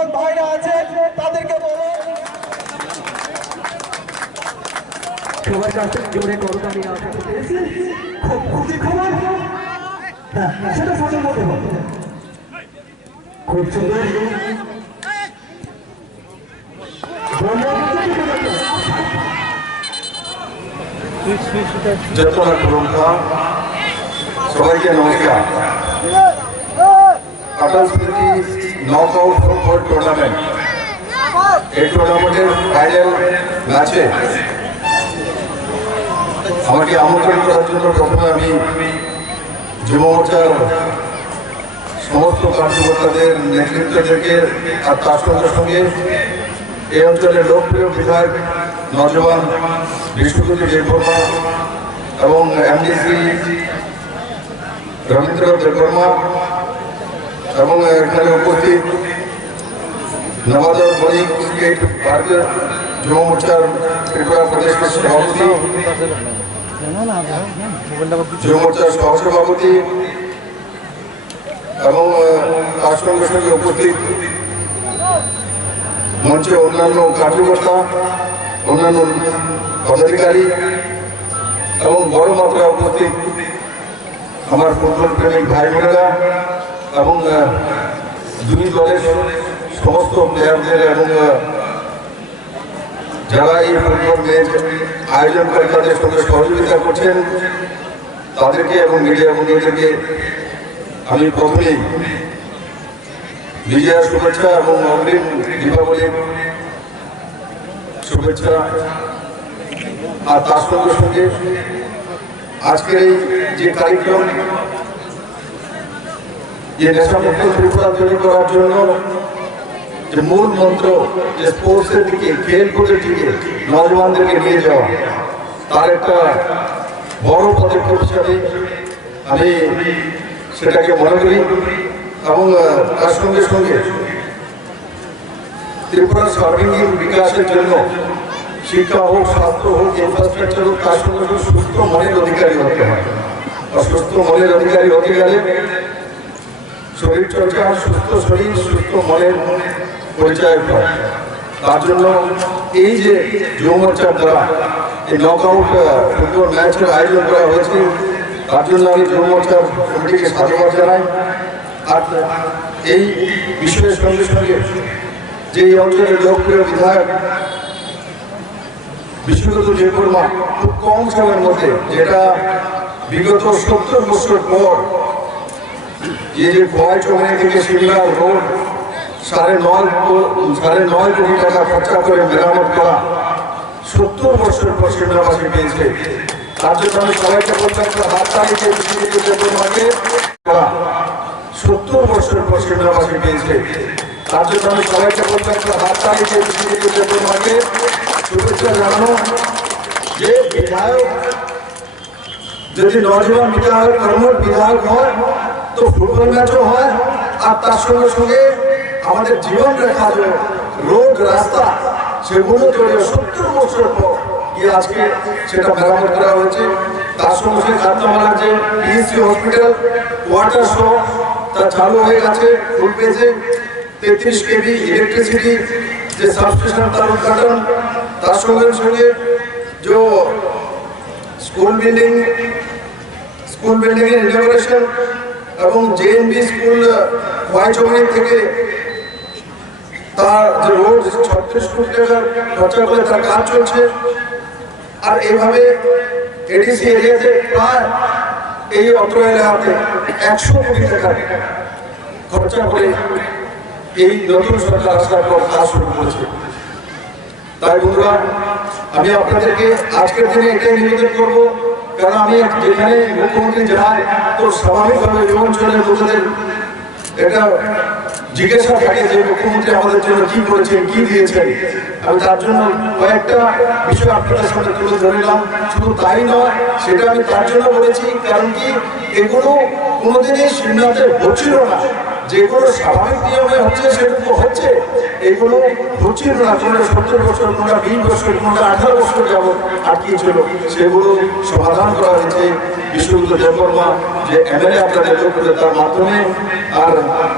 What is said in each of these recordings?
যুবক ভাইরা আছেন তাদেরকে বলো সবার কাছে জোরে করতালি খুব খুশি খবর। হ্যাঁ সেটা সঠিক মতো হবে। খুব সুন্দর যতনা প্রমুখা সবাইকে নমস্কার। আটাল স্মৃতি নক আউট ফুটবল টুর্নামেন্ট, এই টুর্নামেন্টের ফাইনাল ম্যাচে আমাকে আমন্ত্রণ করার জন্য প্রথমে আমি যুব মোর্চার সমস্ত কার্যকর্তাদের নেতৃত্ব থেকে আর তার সঙ্গে সঙ্গে এই অঞ্চলের লোকপ্রিয় বিধায়ক নজওয়ান বিষ্ণুপতি দেববর্মা এবং এমডিসি রবীন্দ্র দেববর্মা এবং এখানে উপস্থিত নবাদর বণিক স্টেট ভারতীয় যুব মোর্চার ত্রিপুরা প্রদেশের সভাপতি, যুব মোর্চার সহসভাপতি এবং তার সঙ্গে সঙ্গে উপস্থিত মঞ্চে অন্যান্য কার্যকর্তা, অন্যান্য পদাধিকারী এবং বড় মাত্রায় উপস্থিত আমার ফুটবল প্রেমিক ভাই বোনেরা এবং দুই দলের সমস্ত প্লেয়ারদের এবং যারা এই ফুটবল ম্যাচ আয়োজন করে তাদের সঙ্গে সহযোগিতা করছেন তাদেরকে এবং মিডিয়া বন্ধুদেরকে আমি প্রথমেই বিজয়ার শুভেচ্ছা এবং অগ্রিম দীপাবলির শুভেচ্ছা। আর তার সঙ্গে সঙ্গে আজকের এই যে কার্যক্রম, যে নেশামুক্ত ত্রিপুরা তৈরি করার জন্য যে মূল মন্ত্র, যে স্পোর্টসের দিকে, খেলকুদের দিকে নজওয়ানদেরকে নিয়ে যাওয়া, তার একটা বড় পদক্ষেপ হিসাবে আমি সেটাকে মনে করি। এবং তার সঙ্গে সঙ্গে ত্রিপুরার সার্বিক বিকাশের জন্য শিক্ষা হোক, স্বাস্থ্য হোক, ইনফ্রাস্ট্রাকচার হোক, তার সঙ্গে সঙ্গে সুস্থ মনের অধিকারী হতে হয়। আর সুস্থ মনের অধিকারী হতে গেলে শরীর চর্চা, সুস্থ শরীর সুস্থ মনের পরিচয় হয়। তার জন্য এই যে যুব মোর্চার দ্বারা এই নক আউট ফুটবল ম্যাচের আয়োজন করা হয়েছে, তার জন্য আমি যুব মোর্চার কমিটিকে সাধুবাদ জানাই। আর এই বিষয়ের সঙ্গে সঙ্গে যে এই অঞ্চলের লোকপ্রিয় বিধায়ক বিষ্ণুপতি দেববর্মা খুব কম সময়ের মধ্যে, যেটা বিগত 70 বছর পর এই যে খোয়াই চৌমনি থেকে সিমলা রোড 9.5 কোটি টাকা খরচা করে মেরামত করা 70 বছর পর সিমলাবাসী পেয়েছে। তার জন্য আমি সবাইকে বলতাম হাততালি দিয়ে বিষ্ণুপতি দেববর্মাকে 70 বছর পর সিমলাবাসী পেয়েছে। তার জন্য আমি সবাইকে বলতাম হাততালি দিয়ে বিষ্ণুপতি দেববর্মাকে শুভেচ্ছা জানানো। যে বিধায়ক যদি নজওয়ান বিধায়ক, কর্মঠ বিধায়ক হয় তো ফুটবল ম্যাচও হয়। আর তার সঙ্গে সঙ্গে আমাদের জীবন রেখা যে রোড রাস্তা, সেগুলো জড়িয়ে 70 বছর পর গিয়ে আজকে সেটা মেরামত করা হয়েছে। তার সঙ্গে সঙ্গে যাত্রামালা যে পিএসসি হসপিটাল ওয়াটার সহ তা চালু হয়ে গেছে, ফুল পেয়েছে। 33 কেভি ইলেকট্রিসিটি যে সাবস্টেশন তার উদ্ঘাটন, তার সঙ্গে সঙ্গে যে স্কুল বিল্ডিং এর ইনঅগ্রেশন এবং জেএনবি স্কুল খোয়াই চৌমনি থেকে তার যে রোড 36 কোটি টাকার খরচা করে তার কাজ চলছে। আর এইভাবে এডিসি এরিয়াতে প্রায় এই অত্র এলাকাতে 100 কোটি টাকা খরচা করে এই নতুন সরকার আসার পর কাজ শুরু করেছে। তাই বন্ধুরা, আমি আপনাদেরকে আজকের দিনে এটাই নিবেদন করবো, কারণ আমি যেখানে মুখ্যমন্ত্রী যায় তো স্বাভাবিকভাবে এই অঞ্চলের লোকেদের এটা জিজ্ঞাসা থাকে যে মুখ্যমন্ত্রী আমাদের জন্য কি করেছেন, কি দিয়েছেন। আমি তার জন্য কয়েকটা বিষয় আপনাদের সামনে তুলে ধরলাম। শুধু তাই নয়, সেটা আমি তার জন্য বলেছি কারণ কি এগুলো কোনোদিনই সিমলাতে হচ্ছিল না। যেগুলো স্বাভাবিক নিয়মে হচ্ছে সেগুলো হচ্ছে, এইগুলো হচ্ছিল না। কোনটা 70 বছর, কোনটা 20 বছর, কোনটা 18 বছর যাবৎ আটকিয়েছিল, সেগুলো সমাধান করা হয়েছে বিশ্বযুদ্ধ দেববর্মা যে এমএলএ আপনাদের লোকদের তার মাধ্যমে। আর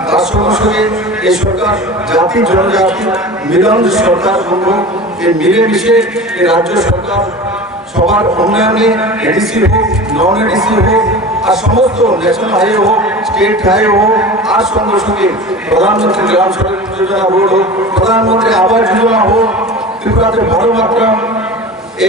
তার সঙ্গে সঙ্গে এই সরকার জাতি জনজাতি মিলন সরকার বলবো, এই মিলেমিশে এই রাজ্য সরকার সবার উন্নয়নে এডিসি হোক, নন এডিসি হোক, আর সমস্ত ন্যাশনাল হাইওয়ে হোক, স্টেট হাইওয়ে হোক, আর সঙ্গে সঙ্গে প্রধানমন্ত্রী গ্রাম সড়ক যোজনা রোড হোক, প্রধানমন্ত্রী আবাস যোজনা হোক, ত্রিপুরাতে ভালো মাত্রা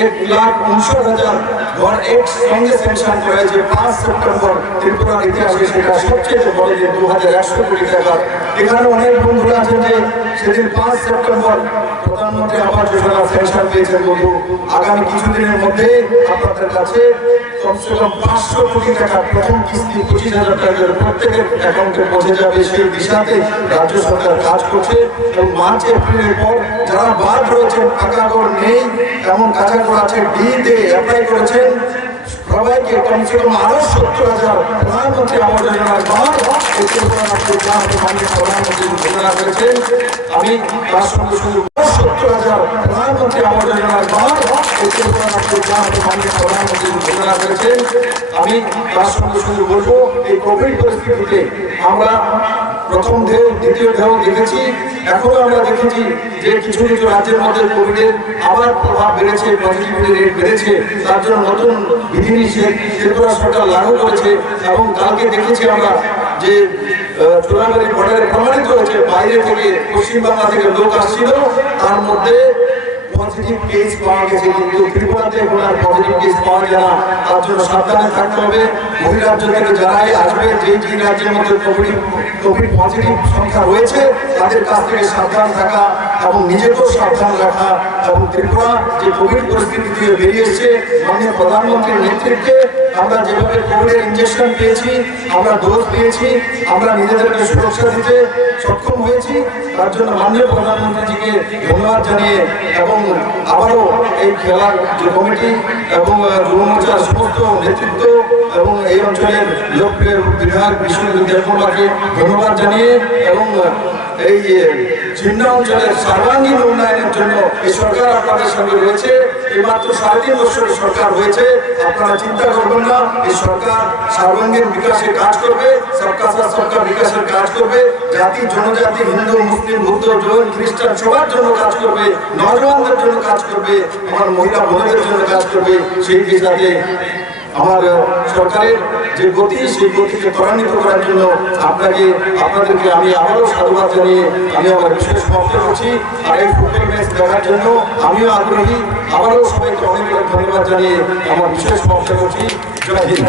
1,59,000 ঘর একসঙ্গে স্যাংশন করা হয়েছে 5 সেপ্টেম্বর। ত্রিপুরার ইতিহাসে সেটা সবচেয়ে বড় যে 2,100 কোটি টাকা। এখানে অনেক বন্ধুরা আছেন যে সেদিন 5 সেপ্টেম্বর প্রধানমন্ত্রী আবাস যোজনা স্যাংশন পেয়েছেন। বন্ধু, আগামী কিছুদিনের মধ্যে আপনাদের কাছে কমসে কম 500 কোটি টাকা প্রথম কিস্তি 25,000 টাকা প্রত্যেকের অ্যাকাউন্টে পৌঁছে যাবে। সেই দিশাতে রাজ্য সরকার কাজ করছে এবং মার্চ এপ্রিলের পর যারা বাদ রয়েছেন, টাকা ঘর নেই, এমন কাঁচা ঘর আছে, ডিতে অ্যাপ্লাই করেছেন, সবাইকে কমসে কম আরো 70,000 প্রধানমন্ত্রী আবাস যোজনার ঘর প্রধানমন্ত্রী ঘোষণা করেছেন। আমি তার সঙ্গে সঙ্গে 70,000 প্রধানমন্ত্রী আবাস যোজনার ঘর প্রধানমন্ত্রী ঘোষণা করেছেন। আমি তার সঙ্গে সঙ্গে বলবো, এই কোভিড পরিস্থিতিতে আমরা প্রথম ঢেউ দ্বিতীয় ঢেউ দেখেছি, এখনো আমরা দেখেছি যে কিছু কিছু রাজ্যের মধ্যে কোভিডের আবার প্রভাব বেড়েছে, পজিটিভিটি রেট বেড়েছে। তার জন্য নতুন বিধিনিষেধ ত্রিপুরা সরকার লাগু করেছে এবং কালকে দেখেছি আমরা যে চোরাবাড়ি বর্ডারে প্রমাণিত হয়েছে বাইরে থেকে পশ্চিমবাংলা থেকে লোক আসছিল, তার মধ্যে পজিটিভ কেস পাওয়া গেছে। কিন্তু ত্রিপুরাতে এখন আর পজিটিভ কেস পাওয়া যায় না। তার জন্য সাবধানে থাকতে হবে। বহিরাজ্য থেকে যারাই আসবে, যে রাজ্যের মধ্যে কোভিড পজিটিভ সংখ্যা রয়েছে, তাদের কাছ থেকে সাবধান থাকা এবং নিজেকেও সাবধান রাখা। এবং ত্রিপুরা যে কোভিড পরিস্থিতি থেকে বেরিয়ে এসেছে, মাননীয় প্রধানমন্ত্রীর নেতৃত্বে আমরা যেভাবে কোভিডের ইঞ্জেকশন পেয়েছি, আমরা ডোজ পেয়েছি, আমরা নিজেদেরকে সুরক্ষা দিতে সক্ষম হয়েছি। তার জন্য মাননীয় প্রধানমন্ত্রীজিকে ধন্যবাদ জানিয়ে এবং আবারও এই খেলার যে কমিটি এবং যুব মোর্চার সমস্ত নেতৃত্ব এবং এই অঞ্চলের লোকপ্রিয় বিধায়ক বিশ্বজিৎ দেববর্মাকে ধন্যবাদ জানিয়ে এবং এই চিন্না অঞ্চলের সর্বাঙ্গীন উন্নয়নের জন্য এই সরকার আপনাদের সঙ্গে রয়েছে। এই মাত্র 3.5 বছরের সরকার হয়েছে, আপনারা চিন্তা করবেন না। এই সরকার সর্বাঙ্গীন বিকাশের কাজ করবে, সবকা সাথ সবকা বিকাশের কাজ করবে, জাতি জনজাতি হিন্দু মুসলিম বৌদ্ধ জৈন খ্রিস্টান সবার জন্য কাজ করবে, নজওয়ানদের জন্য কাজ করবে, আমার মহিলা বোনদের জন্য কাজ করবে। সেই দিশাতে আমার সরকারের যে গতি, সেই গতিকে ত্বরান্বিত করার জন্য আপনাদেরকে আমি আবারও সাধুবাদ জানিয়ে আমি আমার বিশেষ সমাপ্ত করছি। আর এই ফুটবল ম্যাচ দেখার জন্য আমিও আগ্রহী। আবারও সবাইকে অনেক অনেক ধন্যবাদ জানিয়ে আমার বিশেষ সমাপ্ত করছি। জয় হিন্দ।